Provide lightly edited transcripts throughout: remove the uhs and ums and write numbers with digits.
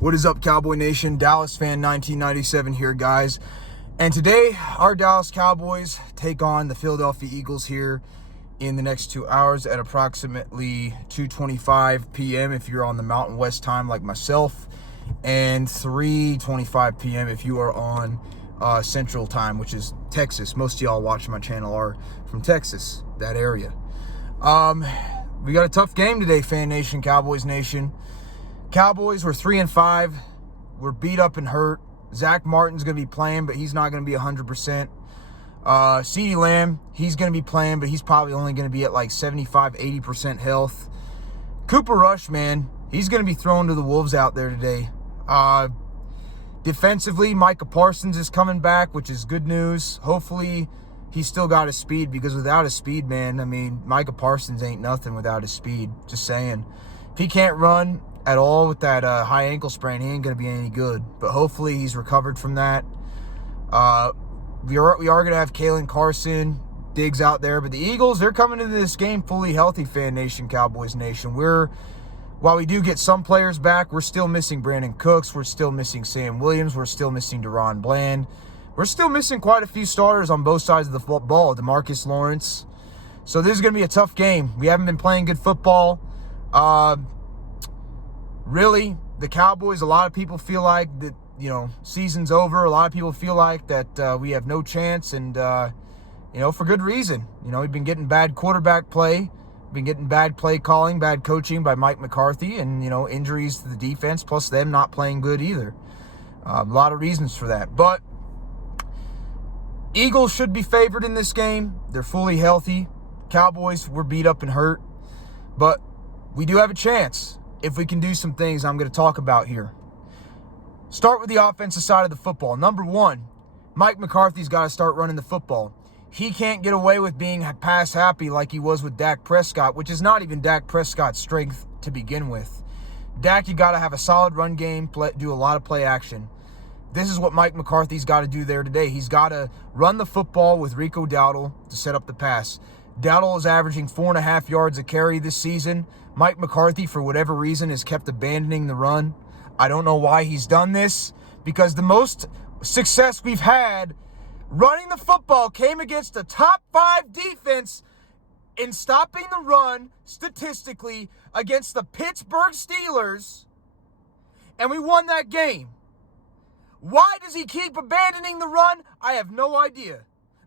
What is up, Cowboy Nation? Dallas fan 1997 here, guys. And today, our Dallas Cowboys take on the Philadelphia Eagles here in the next 2 hours at approximately 2:25 p.m. if you're on the Mountain West time like myself, and 3:25 p.m. if you are on Central time, which is Texas. Most of y'all watching my channel are from Texas, that area. We got a tough game today, Fan Nation, Cowboys Nation. Cowboys were 3-5. We're beat up and hurt. Zach Martin's going to be playing, but he's not going to be 100%. CeeDee Lamb, he's going to be playing, but he's probably only going to be at like 75-80% health. Cooper Rush, man, he's going to be thrown to the wolves out there today. Defensively, Micah Parsons is coming back, which is good news. Hopefully, he's still got his speed, because without his speed, man, I mean, Micah Parsons ain't nothing without his speed. Just saying. If he can't run at all with that high ankle sprain, he ain't going to be any good. But hopefully he's recovered from that. We are going to have Kalen Carson, Diggs out there. But the Eagles, they're coming into this game fully healthy, Fan Nation, Cowboys Nation. While we do get some players back, we're still missing Brandon Cooks. We're still missing Sam Williams. We're still missing Deron Bland. We're still missing quite a few starters on both sides of the ball. DeMarcus Lawrence. So this is going to be a tough game. We haven't been playing good football. Really, the Cowboys, a lot of people feel like that, season's over. A lot of people feel like that we have no chance, and, for good reason. We've been getting bad quarterback play. Been getting bad play calling, bad coaching by Mike McCarthy, and, injuries to the defense, plus them not playing good either. A lot of reasons for that. But Eagles should be favored in this game. They're fully healthy. Cowboys were beat up and hurt. But we do have a chance if we can do some things I'm going to talk about here. Start with the offensive side of the football. Number one, Mike McCarthy's got to start running the football. He can't get away with being pass happy like he was with Dak Prescott, which is not even Dak Prescott's strength to begin with. Dak, you got to have a solid run game, do a lot of play action. This is what Mike McCarthy's got to do there today. He's got to run the football with Rico Dowdle to set up the pass. Dowdle is averaging 4.5 yards a carry this season. Mike McCarthy, for whatever reason, has kept abandoning the run. I don't know why he's done this, because the most success we've had running the football came against a top 5 defense in stopping the run statistically against the Pittsburgh Steelers, and we won that game. Why does he keep abandoning the run? I have no idea.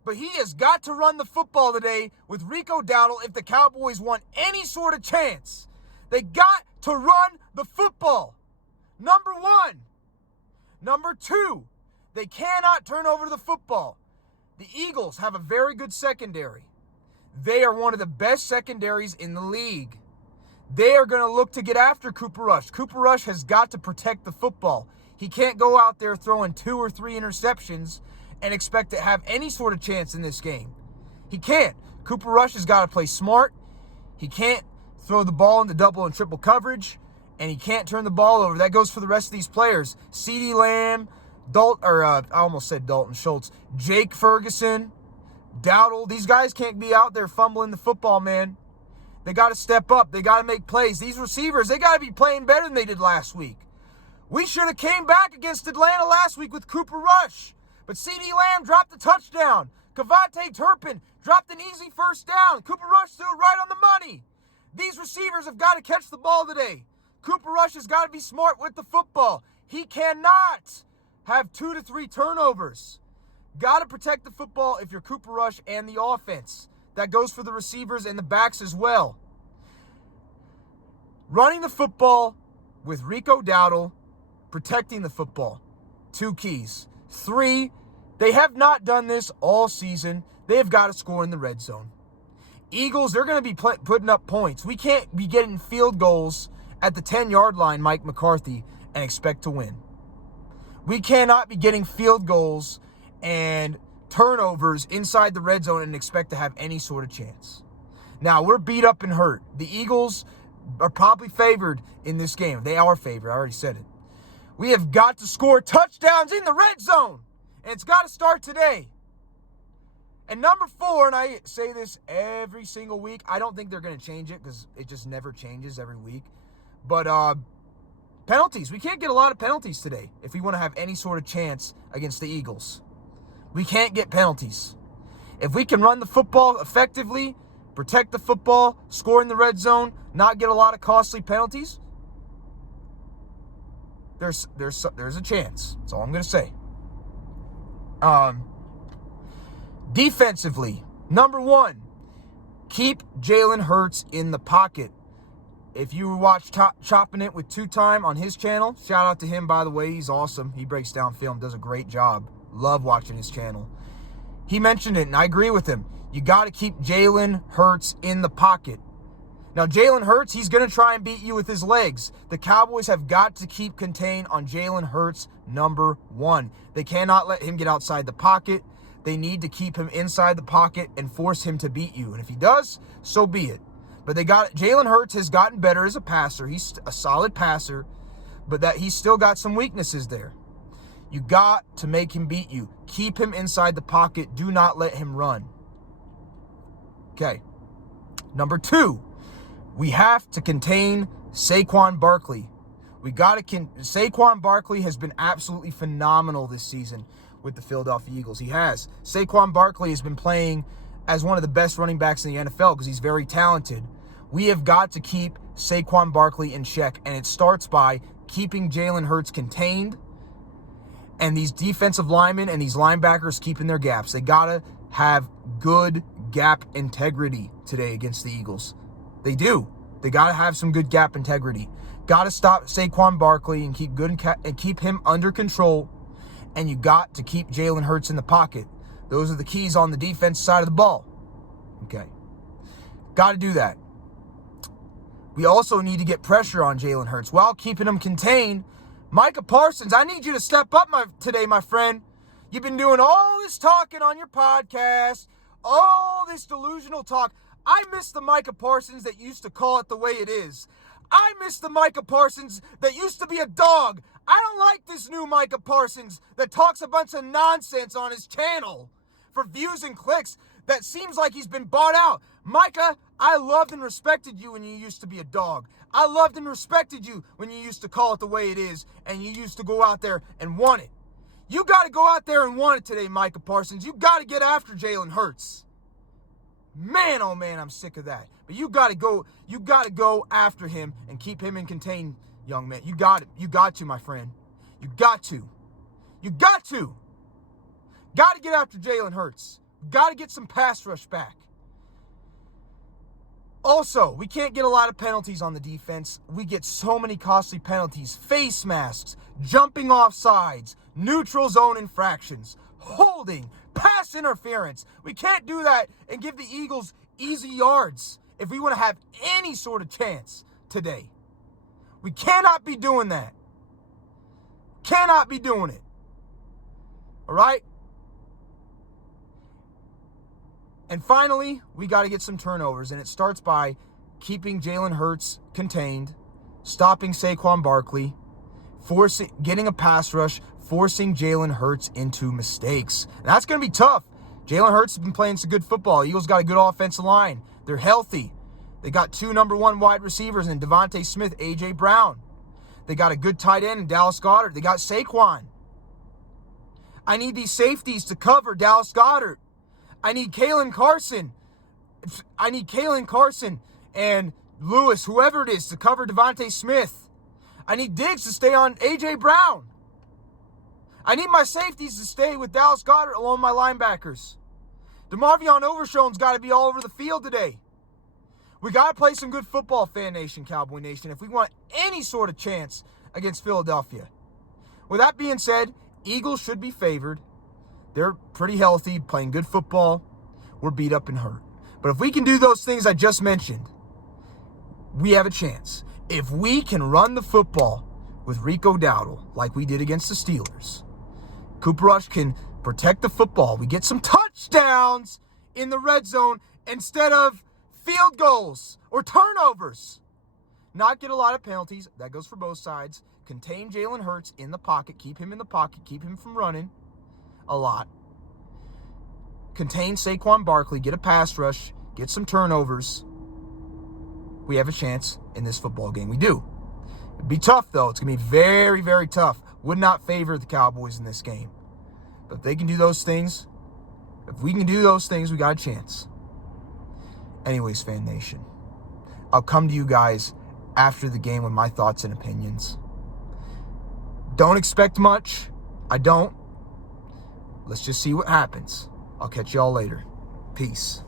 But he has got to run the football today with Rico Dowdle if the Cowboys want any sort of chance. They got to run the football. Number one. Number two, they cannot turn over the football. The Eagles have a very good secondary. They are one of the best secondaries in the league. They are going to look to get after Cooper Rush. Cooper Rush has got to protect the football. He can't go out there throwing 2 or 3 interceptions and expect to have any sort of chance in this game. He can't. Cooper Rush has got to play smart. He can't throw the ball into double and triple coverage, and he can't turn the ball over. That goes for the rest of these players. CeeDee Lamb, I almost said Dalton Schultz, Jake Ferguson, Dowdle. These guys can't be out there fumbling the football, man. They got to step up. They got to make plays. These receivers, they got to be playing better than they did last week. We should have came back against Atlanta last week with Cooper Rush. But CeeDee Lamb dropped the touchdown. Kavontae Turpin dropped an easy first down. Cooper Rush threw it right on the money. These receivers have got to catch the ball today. Cooper Rush has got to be smart with the football. He cannot have 2 to 3 turnovers. Got to protect the football if you're Cooper Rush and the offense. That goes for the receivers and the backs as well. Running the football with Rico Dowdle, protecting the football. 2 keys. 3, they have not done this all season. They have got to score in the red zone. Eagles, they're going to be putting up points. We can't be getting field goals at the 10-yard line, Mike McCarthy, and expect to win. We cannot be getting field goals and turnovers inside the red zone and expect to have any sort of chance. Now, we're beat up and hurt. The Eagles are probably favored in this game. They are favored. I already said it. We have got to score touchdowns in the red zone, and it's got to start today. And number 4, and I say this every single week, I don't think they're going to change it because it just never changes every week. But Penalties. We can't get a lot of penalties today if we want to have any sort of chance against the Eagles. We can't get penalties. If we can run the football effectively, protect the football, score in the red zone, not get a lot of costly penalties, there's a chance. That's all I'm going to say. Defensively, number one, keep Jalen Hurts in the pocket. If you watch Chopping It with Two Time on his channel, shout out to him, by the way. He's awesome. He breaks down film, does a great job. Love watching his channel. He mentioned it, and I agree with him. You got to keep Jalen Hurts in the pocket. Now, Jalen Hurts, he's going to try and beat you with his legs. The Cowboys have got to keep contained on Jalen Hurts, number one. They cannot let him get outside the pocket. They need to keep him inside the pocket and force him to beat you. And if he does, so be it. But Jalen Hurts has gotten better as a passer. He's a solid passer, but that he's still got some weaknesses there. You got to make him beat you. Keep him inside the pocket. Do not let him run. Okay. Number two, we have to contain Saquon Barkley. Saquon Barkley has been absolutely phenomenal this season with the Philadelphia Eagles. He has. Saquon Barkley has been playing as one of the best running backs in the NFL because he's very talented. We have got to keep Saquon Barkley in check, and it starts by keeping Jalen Hurts contained and these defensive linemen and these linebackers keeping their gaps. They got to have good gap integrity today against the Eagles. They do. They got to have some good gap integrity. Got to stop Saquon Barkley and keep him under control, and you got to keep Jalen Hurts in the pocket. Those are the keys on the defense side of the ball. Okay. Got to do that. We also need to get pressure on Jalen Hurts while keeping him contained. Micah Parsons, I need you to step up today, my friend. You've been doing all this talking on your podcast, all this delusional talk. I miss the Micah Parsons that used to call it the way it is. I miss the Micah Parsons that used to be a dog. I don't like this new Micah Parsons that talks a bunch of nonsense on his channel for views and clicks that seems like he's been bought out. Micah, I loved and respected you when you used to be a dog. I loved and respected you when you used to call it the way it is and you used to go out there and want it. You got to go out there and want it today, Micah Parsons. You got to get after Jalen Hurts. Man, oh man, I'm sick of that. But you got to go after him and keep him in contained, young man. You got it. You got to, my friend. You got to. You got to. Got to get after Jalen Hurts. Got to get some pass rush back. Also, we can't get a lot of penalties on the defense. We get so many costly penalties. Face masks, jumping off sides, neutral zone infractions, holding, pass interference. We can't do that and give the Eagles easy yards if we want to have any sort of chance today. We cannot be doing that. Cannot be doing it. All right? And finally, we got to get some turnovers, and it starts by keeping Jalen Hurts contained, stopping Saquon Barkley, getting a pass rush, forcing Jalen Hurts into mistakes. And that's going to be tough. Jalen Hurts has been playing some good football. Eagles got a good offensive line. They're healthy. They got two number one wide receivers in Devontae Smith, A.J. Brown. They got a good tight end in Dallas Goedert. They got Saquon. I need these safeties to cover Dallas Goedert. I need Kalen Carson and Lewis, whoever it is, to cover Devontae Smith. I need Diggs to stay on A.J. Brown. I need my safeties to stay with Dallas Goedert along my linebackers. DeMarvion Overshown's got to be all over the field today. We got to play some good football, Fan Nation, Cowboy Nation, if we want any sort of chance against Philadelphia. With that being said, Eagles should be favored. They're pretty healthy, playing good football. We're beat up and hurt. But if we can do those things I just mentioned, we have a chance. If we can run the football with Rico Dowdle like we did against the Steelers, Cooper Rush can protect the football. We get some touchdowns in the red zone instead of field goals or turnovers. Not get a lot of penalties. That goes for both sides. Contain Jalen Hurts in the pocket. Keep him in the pocket. Keep him from running a lot. Contain Saquon Barkley. Get a pass rush. Get some turnovers. We have a chance in this football game. We do. It'd be tough, though. It's going to be very, very tough. Would not favor the Cowboys in this game. But if they can do those things, if we can do those things, we got a chance. Anyways, Fan Nation, I'll come to you guys after the game with my thoughts and opinions. Don't expect much. I don't. Let's just see what happens. I'll catch y'all later. Peace.